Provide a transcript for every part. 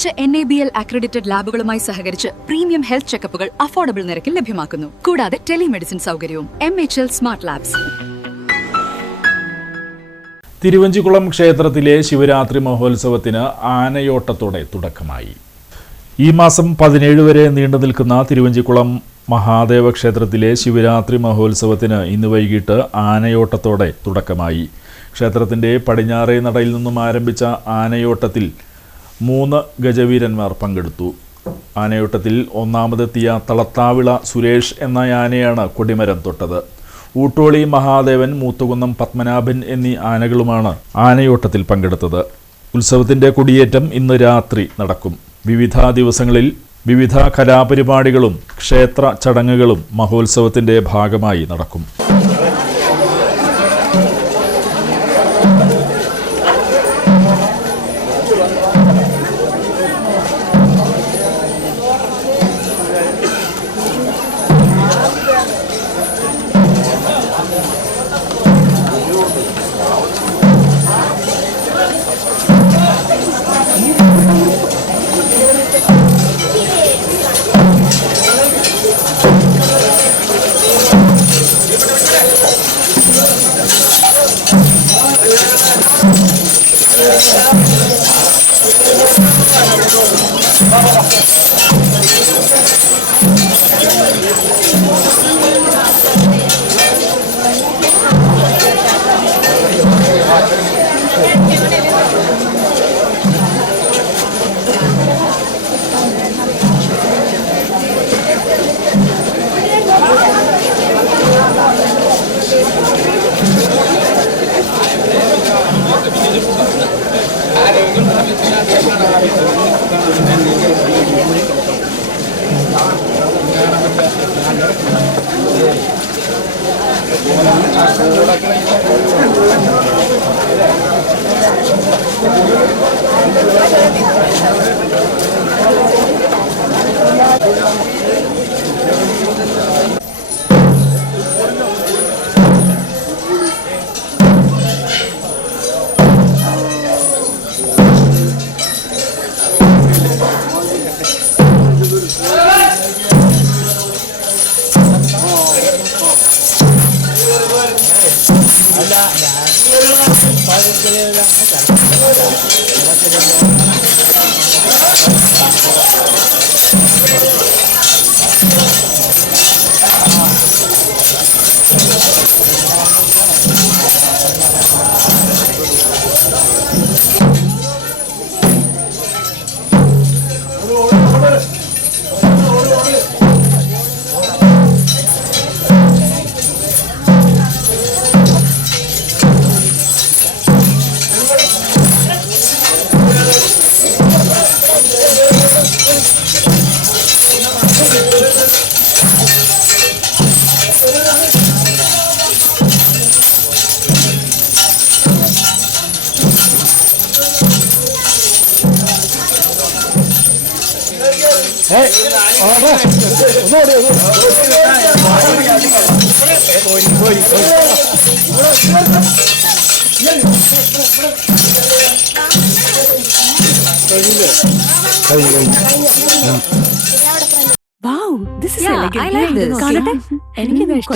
മികച്ച NABL accredited ലാബുകളുമായി സഹകരിച്ച് premium health ചെക്കപ്പുകൾ affordable നിരക്കിൽ ലഭ്യമാക്കുന്നു. കൂടാതെ ടെലിമെഡിസിൻ സൗകര്യവും. MHL smart labs. തിരുവഞ്ചിക്കുളം ക്ഷേത്രത്തിലെ ശിവരാത്രി മഹോത്സവത്തിന് ആനയോട്ടത്തോടെ തുടക്കമായി. ഈ മാസം 17 വരെ നീണ്ടു നിൽക്കുന്ന തിരുവഞ്ചിക്കുളം മഹാദേവ ക്ഷേത്രത്തിലെ ശിവരാത്രി മഹോത്സവത്തിന് ഇന്ന് വൈകിട്ട് ആനയോട്ടത്തോടെ തുടക്കമായി. ക്ഷേത്രത്തിൻ്റെ പടിഞ്ഞാറേ നടയിൽ നിന്നും ആരംഭിച്ച ആനയോട്ടത്തിൽ 3 ഗജവീരന്മാർ പങ്കെടുത്തു. ആനയോട്ടത്തിൽ ഒന്നാമതെത്തിയ തളത്താവിള സുരേഷ് എന്ന ആനയാണ് കൊടിമരം തൊട്ടത്. ഊട്ടോളി മഹാദേവൻ, മൂത്തുകുന്നം പത്മനാഭൻ എന്നീ ആനകളുമാണ് ആനയോട്ടത്തിൽ പങ്കെടുത്തത്. ഉത്സവത്തിൻ്റെ കൊടിയേറ്റം ഇന്ന് രാത്രി നടക്കും. വിവിധ ദിവസങ്ങളിൽ വിവിധ കലാപരിപാടികളും ക്ഷേത്ര ചടങ്ങുകളും മഹോത്സവത്തിൻ്റെ ഭാഗമായി നടക്കും.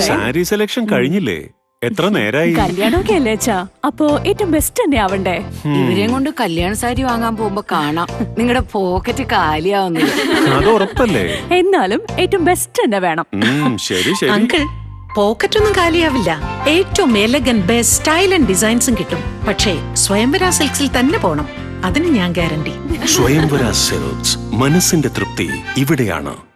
സാരി സെലക്ഷൻ കഴിഞ്ഞില്ലേ? എത്ര നേരായി? കല്യാണമൊക്കെ അല്ലേ അച്ഛാ, അപ്പോ ഏറ്റവും ബെസ്റ്റ് തന്നെ ആവണ്ടേ? ഇവരെയും കൊണ്ട് കല്യാണ സാരി വാങ്ങാൻ പോകുമ്പോ കാണാം നിങ്ങളുടെ പോക്കറ്റ് കാലിയാവുന്നു. അത് ഉറപ്പല്ലേ? എന്നാലും ഏറ്റവും ബെസ്റ്റ് തന്നെ വേണം. ശരി ശരി അങ്കിൾ, പോക്കറ്റ് ഒന്നും കാലിയാവില്ല. ഏറ്റവും എലഗൻ ബെസ്റ്റ് സ്റ്റൈൽ ആൻഡ് ഡിസൈൻസും കിട്ടും. പക്ഷേ സ്വയംവര സിൽക്സിൽ തന്നെ പോണം, അതിന് ഞാൻ ഗ്യാരണ്ടി. സ്വയംവര സിൽക്സ്, മനസ്സിന്റെ തൃപ്തി ഇവിടെയാണ്.